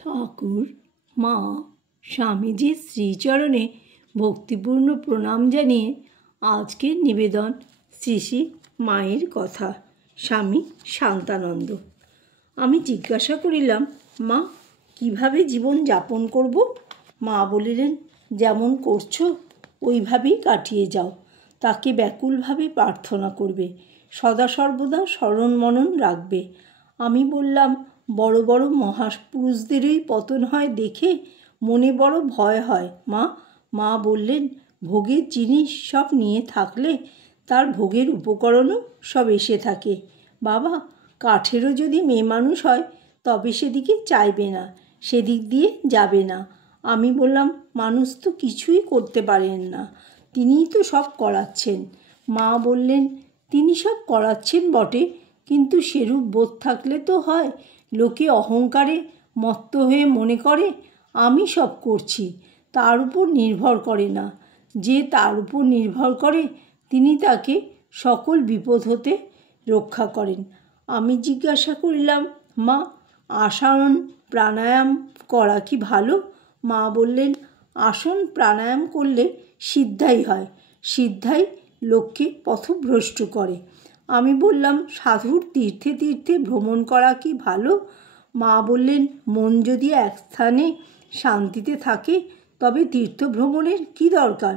ঠাকুর মা স্বামীজির শ্রীচরণে ভক্তিপূর্ণ প্রণাম জানিয়ে আজকের নিবেদন শ্রী শ্রী মায়ের কথা। স্বামী শান্তানন্দ। আমি জিজ্ঞাসা করিলাম, মা কিভাবে জীবন যাপন করব? মা বলিলেন, যেমন করছো ওইভাবেই কাটিয়ে যাও। তাকে ব্যাকুলভাবে প্রার্থনা করবে, সদা সর্বদা স্মরণ মনন রাখবে। আমি বললাম, বড় বড় মহাপুরুষদেরই পতন হয় দেখে মনে বড় ভয় হয় মা। মা বললেন, ভোগের জিনিস সব নিয়ে থাকলে তার ভোগের উপকরণও সব এসে থাকে। বাবা, কাঠেরও যদি মেয়ে মানুষ হয় তবে সেদিকে চাইবে না, সেদিক দিয়ে যাবে না। আমি বললাম, মানুষ তো কিছুই করতে পারেন না, তিনিই তো সব করাচ্ছেন। মা বললেন, তিনি সব করাচ্ছেন বটে, কিন্তু সেরূপ বোধ থাকলে তো হয়। লোকে অহংকারে মত্ত হয়ে মনে করে আমি সব করছি, তার উপর নির্ভর করে না। যে তার উপর নির্ভর করে তিনি তাকে সকল বিপদ হতে রক্ষা করেন। আমি জিজ্ঞাসা করিলাম, মা আসন প্রাণায়াম করা কি ভালো? মা বললেন, আসন প্রাণায়াম করলে সিদ্ধাই হয়, সিদ্ধাই লোককে পথভ্রষ্ট করে। আমি বললাম, সাধুর তীর্থে তীর্থে ভ্রমণ করা কি ভালো? মা বললেন, মন যদি এক স্থানে শান্তিতে থাকে তবে তীর্থ ভ্রমণের কী দরকার?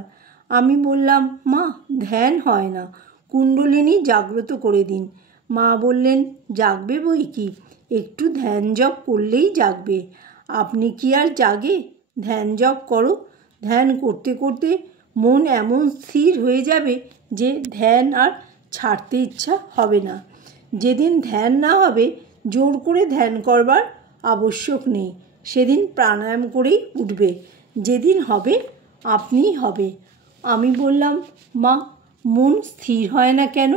আমি বললাম, মা ধ্যান হয় না, কুণ্ডলিনী জাগ্রত করে দিন। মা বললেন, জাগবে বই কি, একটু ধ্যান জপ করলেই জাগবে। আপনি কি আর জাগে? ধ্যান জপ করো, ধ্যান করতে করতে মন এমন স্থির হয়ে যাবে যে ধ্যান আর ছাড়তে ইচ্ছা হবে না। যেদিন ধ্যান না হবে জোর করে ধ্যান করবার আবশ্যক নেই, সেদিন প্রাণায়াম করেই উঠবে। যেদিন হবে আপনিই হবে। আমি বললাম, মা মন স্থির হয় না কেন?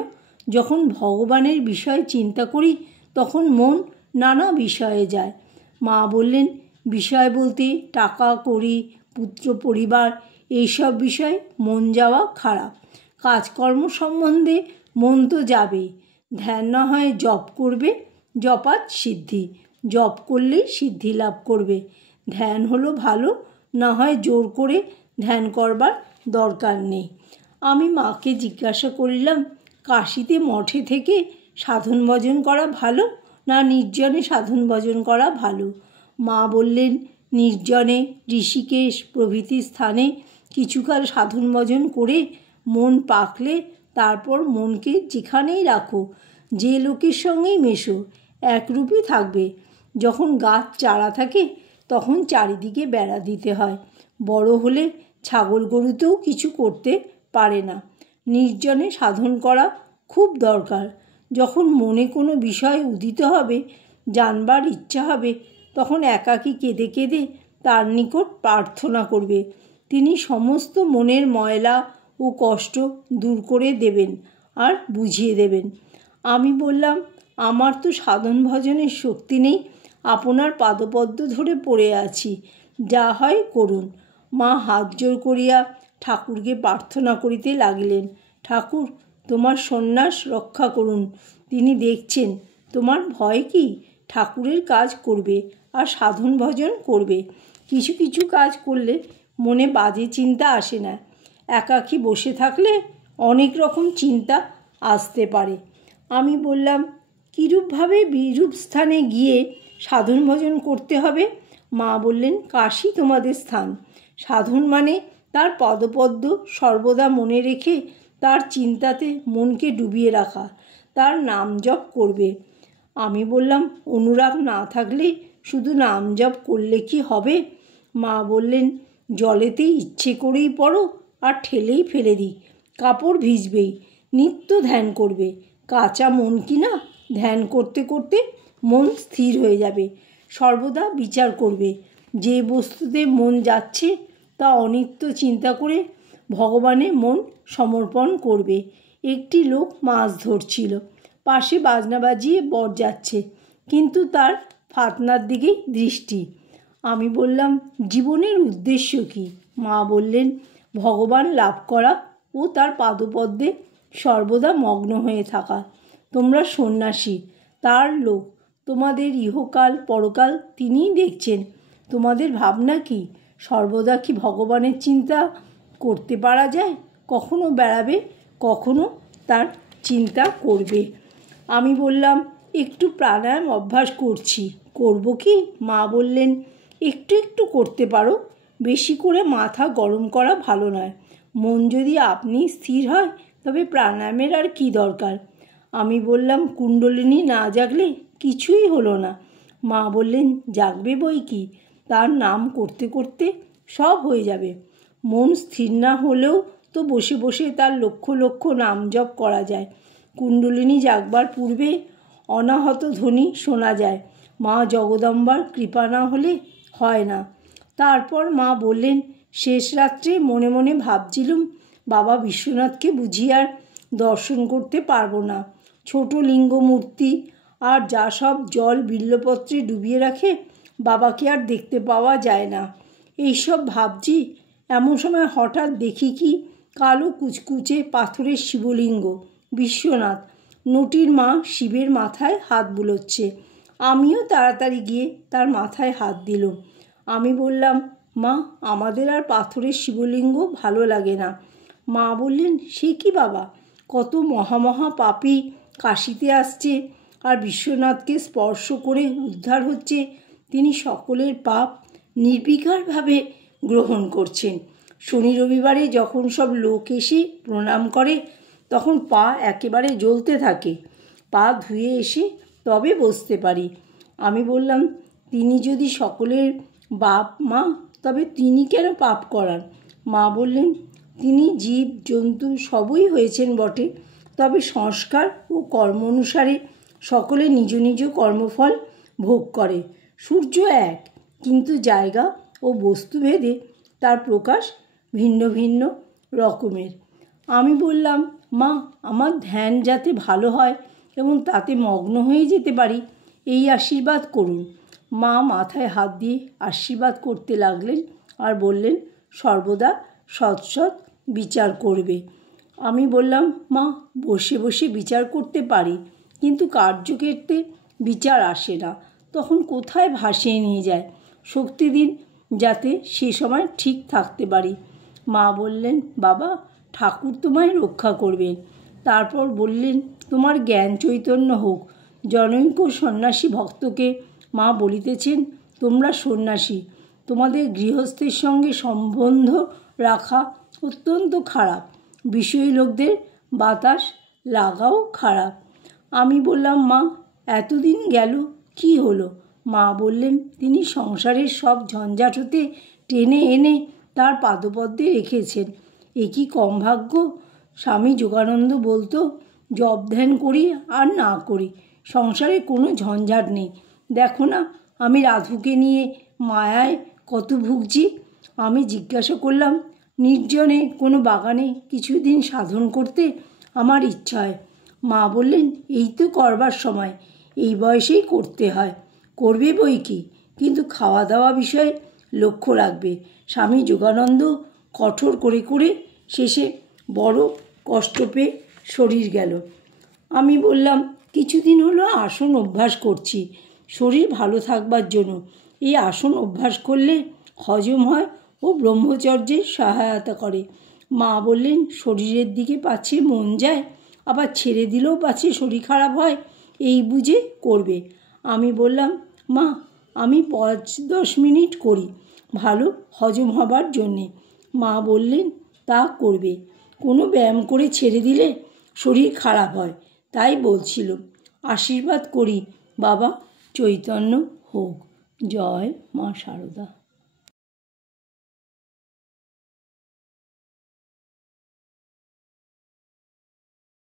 যখন ভগবানের বিষয় চিন্তা করি তখন মন নানা বিষয়ে যায়। মা বললেন, বিষয় বলতে টাকা কড়ি পুত্র পরিবার এইসব বিষয়ে মন যাওয়া খারাপ। কাজকর্ম সম্বন্ধে মন তো যাবেই। ধ্যান না হয় জপ করবে, জপাত সিদ্ধি, জপ করলেই সিদ্ধি লাভ করবে। ধ্যান হলো ভালো, না হয় জোর করে ধ্যান করবার দরকার নেই। আমি মাকে জিজ্ঞাসা করিলাম, কাশীতে মঠে থেকে সাধন ভজন করা ভালো না নির্জনে সাধন ভজন করা ভালো? মা বললেন, নির্জনে ঋষিকেশ প্রভৃতি স্থানে কিছুকাল সাধন ভজন করে মন পাকলে তারপর মনকে যেখানেই রাখো, যে লোকের সঙ্গেই মেশো, একরূপই থাকবে। যখন গাছ চারা থাকে তখন চারিদিকে বেড়া দিতে হয়, বড় হলে ছাগল গরুতেও কিছু করতে পারে না। নির্জনে সাধন করা খুব দরকার। যখন মনে কোনো বিষয় উদিত হবে, জানবার ইচ্ছা হবে, তখন একাকী কেঁদে কেঁদে তার নিকট প্রার্থনা করবে। তিনি সমস্ত মনের ময়লা ও কষ্ট দূর করে দেবেন আর বুঝিয়ে দেবেন। আমি বললাম, আমার তো সাধন ভজনের শক্তি নেই, আপনার পাদপদ্ম ধরে পড়ে আছি, যা হয় করুন। মা হাত জোর করিয়া ঠাকুরকে প্রার্থনা করিতে লাগিলেন, ঠাকুর তোমার সন্ন্যাস রক্ষা করুন, তিনি দেখছেন। তোমার ভয় কি? ঠাকুরের কাজ করবে আর সাধন ভজন করবে। কিছু কিছু কাজ করলে মনে বাজে চিন্তা আসে না। একাকী বসে থাকলে অনেক রকম চিন্তা আসতে পারে। আমি বললাম, কীরূপভাবে বিরূপ স্থানে গিয়ে সাধন ভজন করতে হবে? মা বললেন, কাশী তোমাদের স্থান। সাধন মানে তার পদপদ্ম সর্বদা মনে রেখে তার চিন্তাতে মনকে ডুবিয়ে রাখা, তার নাম জপ করবে। আমি বললাম, অনুরাগ না থাকলে শুধু নাম জপ করলে কি হবে? মা বললেন, জলেতেই ইচ্ছে করেই পড়ো আর ঠেলেই ফেলে দিই, কাপড় ভিজবেই। নিত্য ধ্যান করবে, কাঁচা মন কিনা ধ্যান করতে করতে মন স্থির হয়ে যাবে। সর্বদা বিচার করবে, যে বস্তুতে মন যাচ্ছে তা অনিত্য চিন্তা করে ভগবানে মন সমর্পণ করবে। একটি লোক মাছ ধরছিল, পাশে বাজনা বাজিয়ে বর যাচ্ছে, কিন্তু তার ফাতনার দিকেই দৃষ্টি। আমি বললাম, জীবনের উদ্দেশ্য কী? মা বললেন, ভগবান লাভ করা ও তার পাদপদ্মে সর্বদা মগ্ন হয়ে থাকা। তোমরা সন্ন্যাসী, তার লোক, তোমাদের ইহকাল পরকাল তিনিই দেখছেন। তোমাদের ভাবনা কি? সর্বদা কি ভগবানের চিন্তা করতে পারা যায়? কখনো বেড়াবে, কখনো তার চিন্তা করবে। আমি বললাম, একটু প্রাণায়াম অভ্যাস করছি, করব কি? মা বললেন, একটু একটু করতে পারো, বেশি করে মাথা গরম করা ভালো নয়। মন যদি আপনি স্থির হয় তবে প্রাণায়ামের আর কি দরকার? আমি বললাম, কুণ্ডলিনী না জাগলে কিছুই হলো না। মা বললেন, জাগবে বই কি, তার নাম করতে করতে সব হয়ে যাবে। মন স্থির না হলেও তো বসে বসে তার লক্ষ লক্ষ নাম জপ করা যায়। কুণ্ডলিনী জাগবার পূর্বে অনাহত ধ্বনি শোনা যায়। মা জগদম্বার কৃপা না হলে হয় না। তারপর মা বললেন, শেষ রাত্রে মনে মনে ভাবছিলুম, বাবা বিশ্বনাথকে বুঝি আর দর্শন করতে পারবো না। ছোট লিঙ্গ মূর্তি আর যা সব জল বিল্লপত্রে ডুবিয়ে রাখে, বাবাকে আর দেখতে পাওয়া যায় না। এইসব ভাবছি, এমন সময় হঠাৎ দেখি কি কালো কুচকুচে পাথরের শিবলিঙ্গ বিশ্বনাথ। নটির মা শিবের মাথায় হাত বুলোচ্ছে। আমিও তাড়াতাড়ি গিয়ে তার মাথায় হাত দিলুম। আমি বললাম, মা, আমাদের আর পাথরের শিবলিঙ্গ ভালো লাগে না। মা বললেন, সে কি বাবা, কত মহামহা পাপী কাশিতে আসছে আর বিশ্বনাথকে স্পর্শ করে উদ্ধার হচ্ছে। তিনি সকলের পাপ নির্বিকারভাবে গ্রহণ করছেন। শনি রবিবারে যখন সব লোক এসে প্রণাম করে তখন পা একেবারে জ্বলতে থাকে। পা ধুয়ে এসে তবে বসতে পারি। আমি বললাম, তিনি যদি সকলের বাপ মা, তবে তিনি কেন পাপ করান? মা বললেন, তিনি জীব জন্তু সবই হয়েছেন বটে, তবে সংস্কার ও কর্ম অনুসারে সকলে নিজ নিজ কর্মফল ভোগ করে। সূর্য এক, কিন্তু জায়গা ও বস্তুভেদে তার প্রকাশ ভিন্ন ভিন্ন রকমের। আমি বললাম, মা, আমার ধ্যান যাতে ভালো হয় এবং তাতে মগ্ন হয়ে যেতে পারি, এই আশীর্বাদ করুন। মা মাথায় হাত দিয়ে আশীর্বাদ করতে লাগলেন আর বললেন, সর্বদা সৎ সৎ বিচার করবে। আমি বললাম, মা, বসে বসে বিচার করতে পারি, কিন্তু কার্যক্ষেত্রে বিচার আসে না, তখন কোথায় ভাসিয়ে নিয়ে যায়। শক্তি দিন যাতে সে সময় ঠিক থাকতে পারি। মা বললেন, বাবা, ঠাকুর তোমায় রক্ষা করবেন। তারপর বললেন, তোমার জ্ঞান চৈতন্য হোক। জনৈক সন্ন্যাসী ভক্তকে মা বলিতেছেন, তোমরা সন্ন্যাসী, তোমাদের গৃহস্থের সঙ্গে সম্বন্ধ রাখা অত্যন্ত খারাপ, বিষয়ী লোকদের বাতাস লাগাও খারাপ। আমি বললাম, মা, এতদিন গেল কি হলো? মা বললেন, তিনি সংসারের সব ঝঞ্ঝাট হতে টেনে এনে তার পাদপদ্মে রেখেছেন। এ কি কম ভাগ্য? স্বামী যোগানন্দ বলতো, জপ ধ্যান করি আর না করি, সংসারে কোনো ঝঞ্ঝাট নেই। দেখো না, আমি রাধুকে নিয়ে মায়ায় কত ভুগছি। আমি জিজ্ঞাসা করলাম, নির্জনে কোনো বাগানে কিছুদিন সাধন করতে আমার ইচ্ছা হয়। মা বললেন, এই তো করবার সময়, এই বয়সেই করতে হয়। করবে বই কি, কিন্তু খাওয়া দাওয়া বিষয়ে লক্ষ্য রাখবে। স্বামী যোগানন্দ কঠোর করে করে শেষে বড় কষ্ট পেয়ে শরীর গেল। আমি বললাম, কিছুদিন হলো আসন অভ্যাস করছি শরীর ভালো থাকবার জন্য। এই আসন অভ্যাস করলে হজম হয় ও ব্রহ্মচর্যের সহায়তা করে। মা বললেন, শরীরের দিকে পাছে মন যায়, আবার ছেড়ে দিলেও পাছে শরীর খারাপ হয়, এই বুঝে করবে। আমি বললাম, মা, আমি 5-10 মিনিট করি ভালো হজম হবার জন্যে। মা বললেন, তা করবে। কোনো ব্যায়াম করে ছেড়ে দিলে শরীর খারাপ হয়, তাই বলছিল। আশীর্বাদ করি বাবা চৈতন্য হোক। জয় মা শারদা।